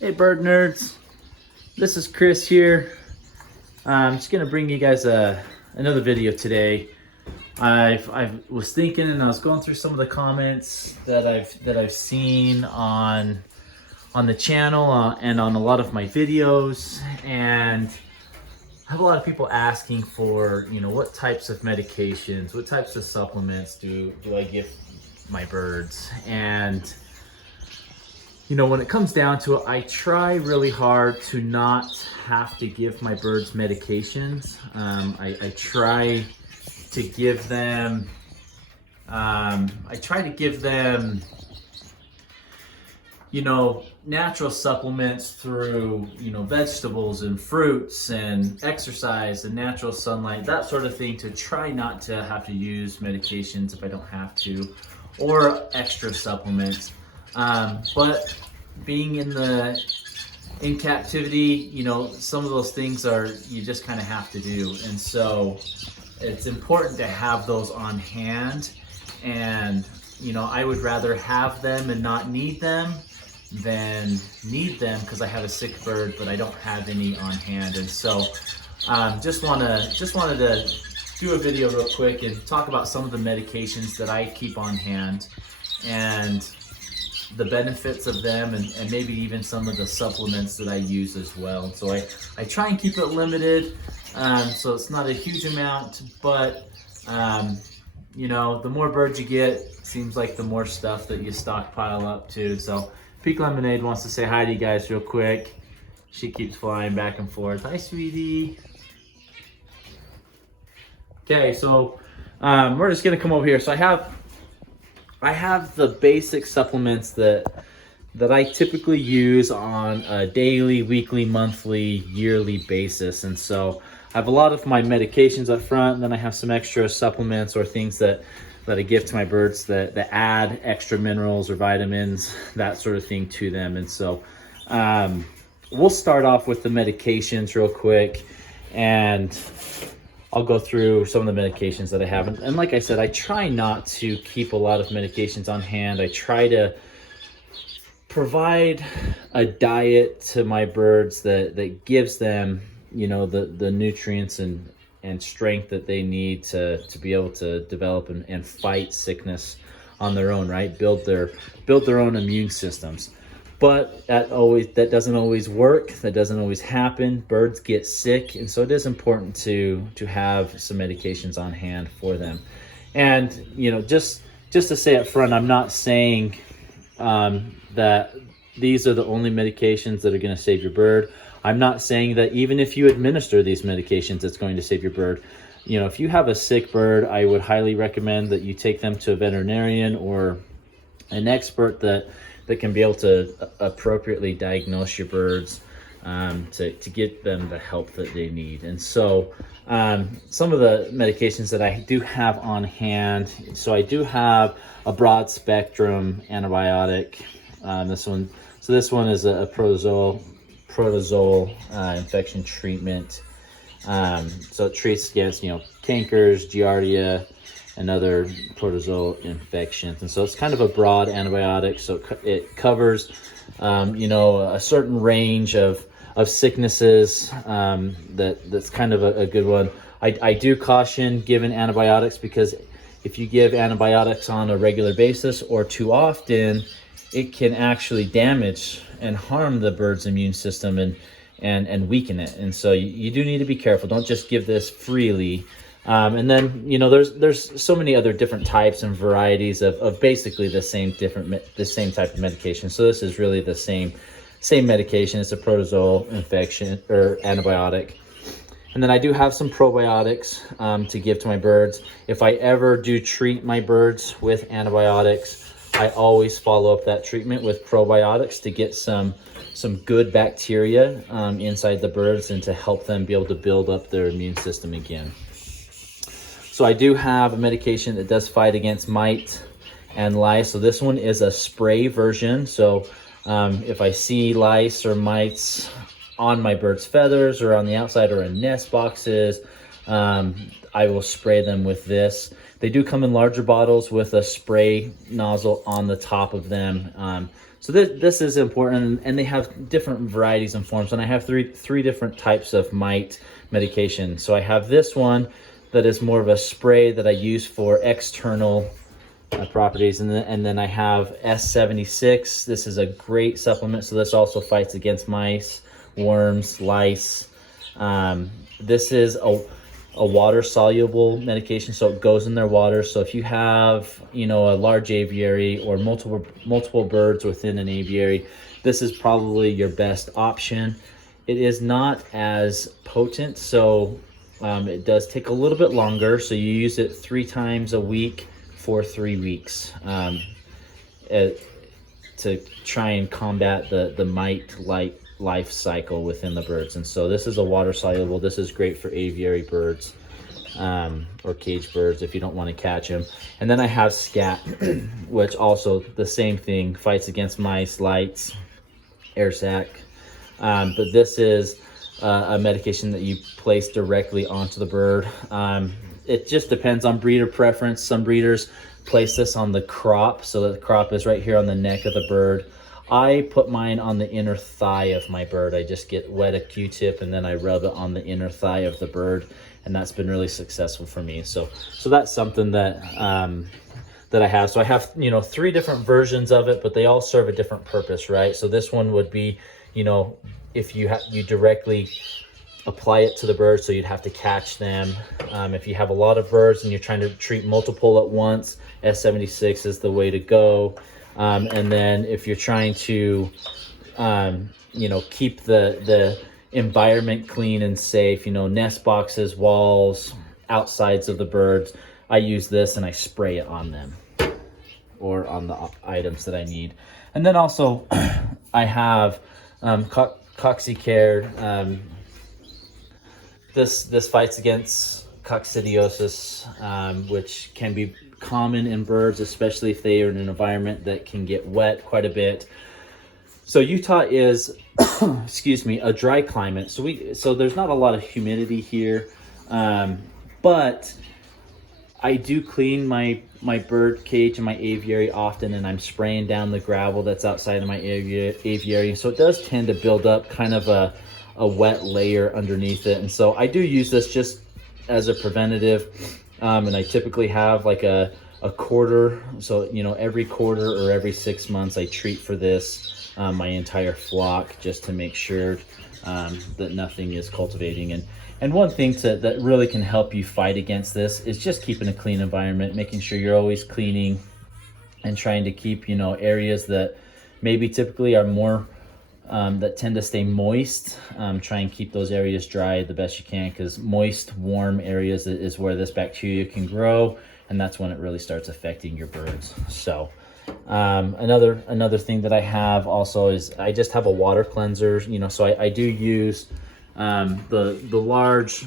Hey bird nerds, this is Chris here. I'm just gonna bring you guys another video today. I was thinking and I was going through some of the comments that I've seen on the channel and on a lot of my videos, and I have a lot of people asking for, you know, what types of medications, what types of supplements do I give my birds. And you know, when it comes down to it, I try really hard to not have to give my birds medications. I try to give them, you know, natural supplements through, you know, vegetables and fruits and exercise and natural sunlight, that sort of thing, to try not to have to use medications if I don't have to, or extra supplements. But being in captivity, you know, some of those things you just kind of have to do. And so it's important to have those on hand. And, you know, I would rather have them and not need them than need them because I have a sick bird, but I don't have any on hand. And so just wanted to do a video real quick and talk about some of the medications that I keep on hand and the benefits of them, and maybe even some of the supplements that I use as well. So I try and keep it limited, so it's not a huge amount, but you know, the more birds you get, seems like the more stuff that you stockpile up too. So Peak Lemonade wants to say hi to you guys real quick. She keeps flying back and forth. Hi, sweetie. Okay, so we're just gonna come over here. So I have the basic supplements that I typically use on a daily, weekly, monthly, yearly basis. And so I have a lot of my medications up front, and then I have some extra supplements or things that I give to my birds that add extra minerals or vitamins, that sort of thing to them. And so we'll start off with the medications real quick, and I'll go through some of the medications that I have. And like I said, I try not to keep a lot of medications on hand. I try to provide a diet to my birds that gives them, you know, the nutrients and strength that they need to be able to develop and fight sickness on their own, right? Build their own immune systems. But that doesn't always work. That doesn't always happen. Birds get sick, and so it is important to have some medications on hand for them. And you know, just to say up front, I'm not saying that these are the only medications that are going to save your bird. I'm not saying that even if you administer these medications, it's going to save your bird. You know, if you have a sick bird, I would highly recommend that you take them to a veterinarian or an expert that can be able to appropriately diagnose your birds to get them the help that they need. And so some of the medications that I do have on hand, so I do have a broad spectrum antibiotic. This one is a protozoal infection treatment. So it treats against, you know, cankers, giardia, and other protozoal infections. And so it's kind of a broad antibiotic, so it covers a certain range of sicknesses. That's kind of a good one. I do caution giving antibiotics, because if you give antibiotics on a regular basis or too often, it can actually damage and harm the bird's immune system and weaken it. And so you do need to be careful. Don't just give this freely. And then, there's so many other different types and varieties of basically the same type of medication. So this is really the same medication. It's a protozoal infection or antibiotic. And then I do have some probiotics to give to my birds. If I ever do treat my birds with antibiotics, I always follow up that treatment with probiotics to get some good bacteria inside the birds and to help them be able to build up their immune system again. So I do have a medication that does fight against mite and lice. So this one is a spray version. So if I see lice or mites on my bird's feathers or on the outside or in nest boxes, I will spray them with this. They do come in larger bottles with a spray nozzle on the top of them. So this is important, and they have different varieties and forms. And I have three different types of mite medication. So I have this one that is more of a spray that I use for external properties, and then I have S76. This is a great supplement. So this also fights against mice, worms, lice. This is a water soluble medication, so it goes in their water. So if you have a large aviary or multiple birds within an aviary, this is probably your best option. It is not as potent, so it does take a little bit longer. So you use it 3 times a week for 3 weeks to try and combat the mite life cycle within the birds. And so this is a water soluble. This is great for aviary birds or cage birds if you don't want to catch them. And then I have scat, which also the same thing, fights against mice, lice, air sac. But this is a medication that you place directly onto the bird. It just depends on breeder preference. Some breeders place this on the crop, so the crop is right here on the neck of the bird. I put mine on the inner thigh of my bird. I just wet a Q-tip and then I rub it on the inner thigh of the bird, and that's been really successful for me. So that's something that I have. So I have 3 different versions of it, but they all serve a different purpose, right? So this one would be, if you directly apply it to the bird, so you'd have to catch them. If you have a lot of birds and you're trying to treat multiple at once, S76 is the way to go. And then if you're trying to, keep the environment clean and safe, nest boxes, walls, outsides of the birds, I use this and I spray it on them or on the items that I need. And then also I have Coxicare. This fights against coccidiosis, which can be common in birds, especially if they are in an environment that can get wet quite a bit. So Utah is, a dry climate. So there's not a lot of humidity here, but I do clean my bird cage and my aviary often, and I'm spraying down the gravel that's outside of my aviary. So it does tend to build up kind of a wet layer underneath it. And so I do use this just as a preventative. And I typically have like a quarter. So, every quarter or every 6 months, I treat for this, my entire flock, just to make sure that nothing is cultivating. And one thing that really can help you fight against this is just keeping a clean environment, making sure you're always cleaning and trying to keep, areas that maybe typically are more that tend to stay moist. Try and keep those areas dry the best you can, because moist, warm areas is where this bacteria can grow, and that's when it really starts affecting your birds. So another thing that I have also is I just have a water cleanser. So I do use the large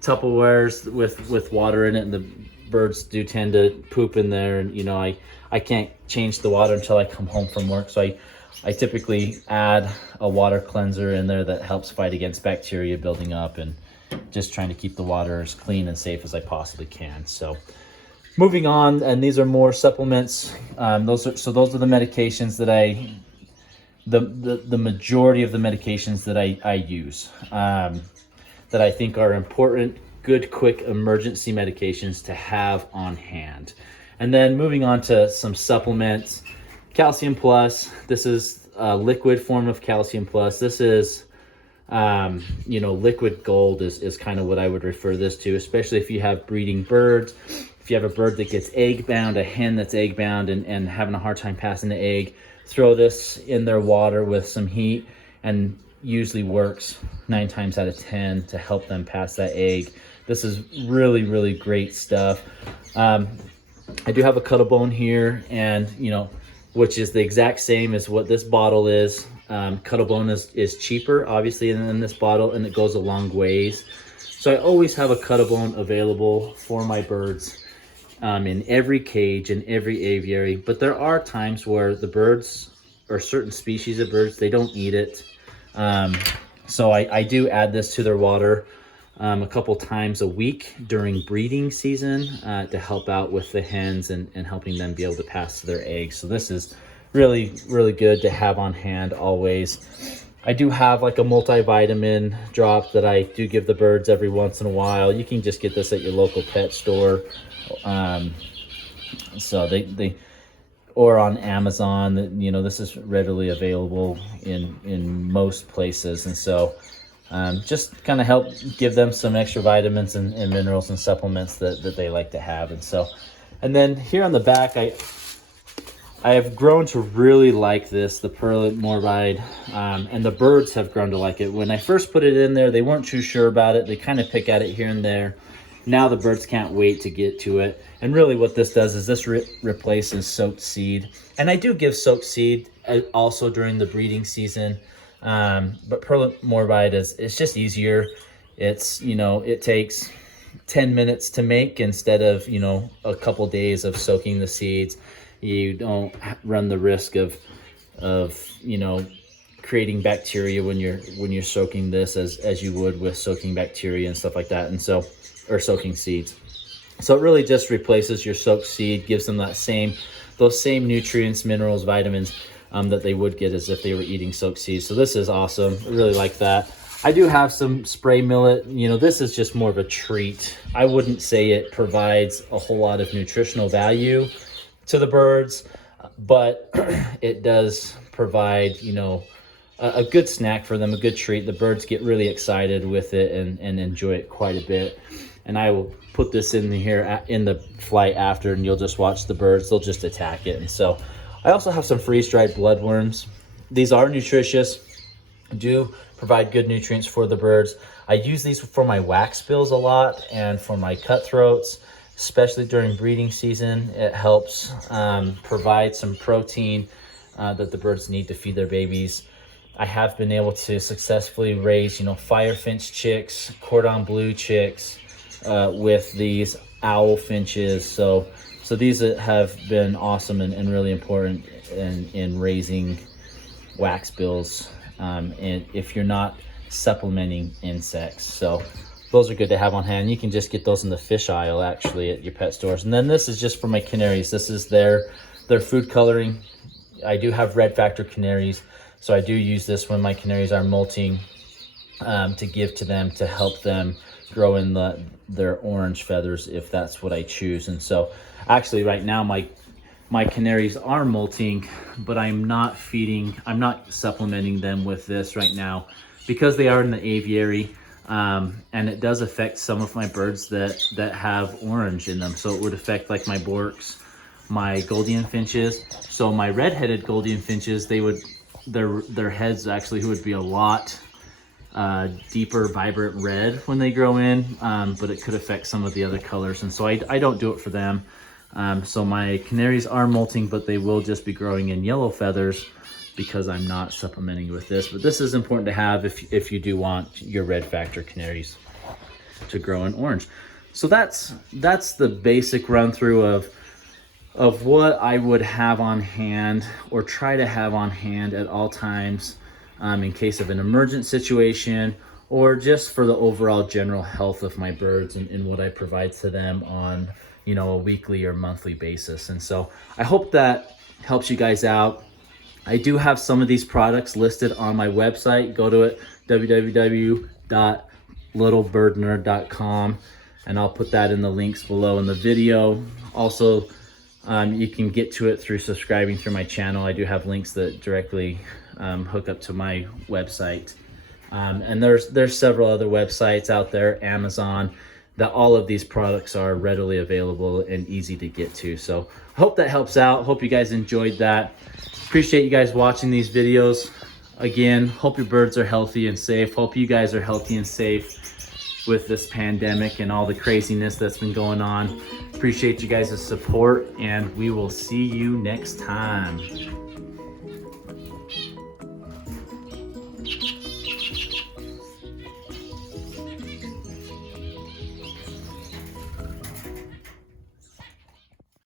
Tupperwares with water in it, and the birds do tend to poop in there, and I can't change the water until I come home from work. So I typically add a water cleanser in there that helps fight against bacteria building up, and just trying to keep the water as clean and safe as I possibly can. So Moving on, and these are more supplements. Those are the medications that the majority of the medications that I use, that I think are important, good, quick emergency medications to have on hand. And then moving on to some supplements. Calcium Plus. This is a liquid form of Calcium Plus. This is, liquid gold is kind of what I would refer this to, especially if you have breeding birds. If you have a bird that gets egg bound, a hen that's egg bound and having a hard time passing the egg, throw this in their water with some heat, and usually works 9 times out of 10 to help them pass that egg. This is really, really great stuff. I do have a Cuddle Bone here, and which is the exact same as what this bottle is. Cuddle Bone is cheaper, obviously, than this bottle, and it goes a long ways. So I always have a Cuddle Bone available for my birds, in every cage, in every aviary. But there are times where the birds, or certain species of birds, they don't eat it. So I do add this to their water a couple times a week during breeding season, to help out with the hens and helping them be able to pass their eggs. So this is really, really good to have on hand always. I do have like a multivitamin drop that I do give the birds every once in a while. You can just get this at your local pet store. So they or on Amazon, this is readily available in most places. And so just kind of help give them some extra vitamins and minerals and supplements that they like to have. And then here on the back, I have grown to really like this, the Perlet Morbide, and the birds have grown to like it. When I first put it in there, they weren't too sure about it. They kind of pick at it here and there. Now the birds can't wait to get to it. And really what this does is this replaces soaked seed. And I do give soaked seed also during the breeding season. But Perlet Morbide it's just easier. It's, it takes 10 minutes to make instead of, a couple days of soaking the seeds. You don't run the risk of creating bacteria when you're soaking this as you would with soaking bacteria and stuff like that. Or soaking seeds. So it really just replaces your soaked seed, gives them those same nutrients, minerals, vitamins that they would get as if they were eating soaked seeds. So this is awesome. I really like that. I do have some spray millet. This is just more of a treat. I wouldn't say it provides a whole lot of nutritional value to the birds, but it does provide, a good snack for them, a good treat. The birds get really excited with it and enjoy it quite a bit. And I will put this in here in the flight after, and you'll just watch the birds. They'll just attack it. And so I also have some freeze-dried bloodworms. These are nutritious, do provide good nutrients for the birds. I use these for my wax bills a lot and for my cutthroats, especially during breeding season. It helps provide some protein that the birds need to feed their babies. I have been able to successfully raise, firefinch chicks, cordon bleu chicks, with these owl finches. So these have been awesome and really important in raising wax bills, and if you're not supplementing insects. So those are good to have on hand. You can just get those in the fish aisle actually at your pet stores. And then this is just for my canaries. This is their food coloring. I do have red factor canaries, so I do use this when my canaries are molting, to give to them to help them grow in their orange feathers if that's what I choose. And so actually right now my canaries are molting, but I'm not supplementing them with this right now because they are in the aviary, and it does affect some of my birds that have orange in them. So it would affect like my Borks, my Goldian finches. So my red-headed Goldian finches, their heads actually would be a lot deeper, vibrant red when they grow in, but it could affect some of the other colors. And so I don't do it for them. So my canaries are molting, but they will just be growing in yellow feathers because I'm not supplementing with this. But this is important to have if you do want your red factor canaries to grow in orange. So that's the basic run through of what I would have on hand or try to have on hand at all times, in case of an emergent situation, or just for the overall general health of my birds and what I provide to them on, you know, a weekly or monthly basis. And so I hope that helps you guys out. I do have some of these products listed on my website. Go to it, www.littlebirdnerd.com, and I'll put that in the links below in the video. Also, you can get to it through subscribing through my channel. I do have links that directly hook up to my website. And there's several other websites out there, Amazon, that all of these products are readily available and easy to get to. So I hope that helps out. Hope you guys enjoyed that. Appreciate you guys watching these videos. Again, hope your birds are healthy and safe. Hope you guys are healthy and safe with this pandemic and all the craziness that's been going on. Appreciate you guys' support, and we will see you next time.